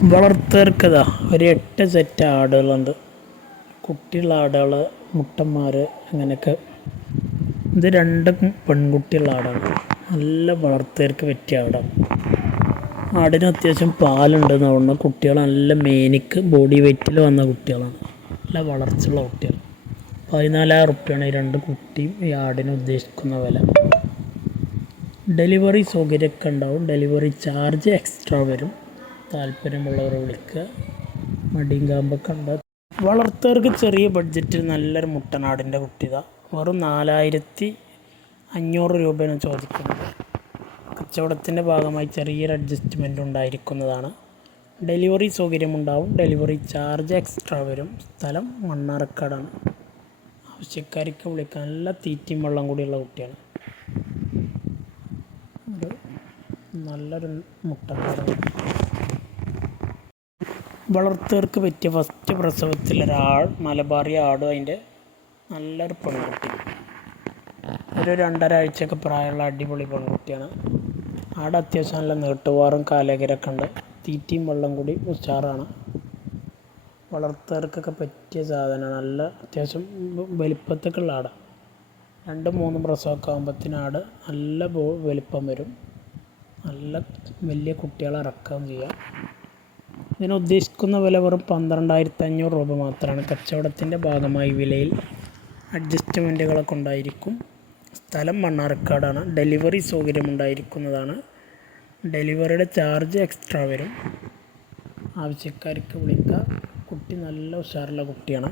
വളർത്തർക്കതാ ഒരു 8 സെറ്റ് ആടുകളുണ്ട്. കുട്ടിയുള്ള ആടുകൾ, മുട്ടന്മാർ, അങ്ങനെയൊക്കെ. ഇത് രണ്ടും പെൺകുട്ടിയുള്ള ആടാണ്. നല്ല വളർത്തർക്ക് പറ്റിയ ആടാണ്. ആടിന് അത്യാവശ്യം പാലുണ്ടെന്ന് തോന്നുന്നു. കുട്ടികൾ നല്ല മേനിക്ക് ബോഡി വെയ്റ്റിൽ വന്ന കുട്ടികളാണ്. നല്ല വളർച്ചയുള്ള കുട്ടികൾ. 14,000 റുപ്യാണ് ഈ രണ്ട് കുട്ടിയും ഈ ആടിന് ഉദ്ദേശിക്കുന്ന വില. ഡെലിവറി സൗകര്യമൊക്കെ ഉണ്ടാവും. ഡെലിവറി ചാർജ് എക്സ്ട്രാ വരും. താല്പര്യമുള്ളവരെ വിളിക്കുക. മടിയും കാമ്പൊക്കെ ഉണ്ട്. വളർത്തുകാർക്ക് ചെറിയ ബഡ്ജറ്റിൽ നല്ലൊരു മുട്ടനാടിൻ്റെ കുട്ടിത വെറും 4,500 രൂപയാണ് ചോദിക്കുന്നത്. കച്ചവടത്തിൻ്റെ ഭാഗമായി ചെറിയൊരു അഡ്ജസ്റ്റ്മെൻ്റ് ഉണ്ടായിരിക്കുന്നതാണ്. ഡെലിവറി സൗകര്യമുണ്ടാവും. ഡെലിവറി ചാർജ് എക്സ്ട്രാ വരും. സ്ഥലം മണ്ണാർക്കാടാണ്. ആവശ്യക്കാർക്ക് വിളിക്കാൻ. നല്ല തീറ്റയും വെള്ളം കൂടിയുള്ള കുട്ടിയാണ്. നല്ലൊരു മുട്ടനാടാണ്. വളർത്തുകാർക്ക് പറ്റിയ ഫസ്റ്റ് പ്രസവത്തിൽ മലബാറി ആടും അതിൻ്റെ നല്ലൊരു പെൺകുട്ടി. ഒരു 2.5 ആഴ്ചയൊക്കെ പ്രായമുള്ള അടിപൊളി പെൺകുട്ടിയാണ്. ആട് അത്യാവശ്യം നല്ല നീട്ടുവാറും കാലകരൊക്കെ ഉണ്ട്. തീറ്റയും വെള്ളം കൂടി ഉഷാറാണ്. വളർത്തുകാർക്കൊക്കെ പറ്റിയ സാധനമാണ്. നല്ല അത്യാവശ്യം വലിപ്പത്തൊക്കെ ഉള്ള ആടാണ്. 2-3 പ്രസവമൊക്കെ ആകുമ്പോഴത്തേന് ആട് നല്ല വലിപ്പം വരും. നല്ല വലിയ കുട്ടികളെ ഇറക്കുകയും ചെയ്യാം. ഇതിന് ഉദ്ദേശിക്കുന്ന വില വെറും 12,500 രൂപ മാത്രമാണ്. കച്ചവടത്തിൻ്റെ ഭാഗമായി വിലയിൽ അഡ്ജസ്റ്റ്മെൻറ്റുകളൊക്കെ ഉണ്ടായിരിക്കും. സ്ഥലം മണ്ണാർക്കാടാണ്. ഡെലിവറി സൗകര്യമുണ്ടായിരിക്കുന്നതാണ്. ഡെലിവറിയുടെ ചാർജ് എക്സ്ട്രാ വരും. ആവശ്യക്കാർക്ക് വിളിക്കുക. കുട്ടി നല്ല ഉഷാറുള്ള കുട്ടിയാണ്.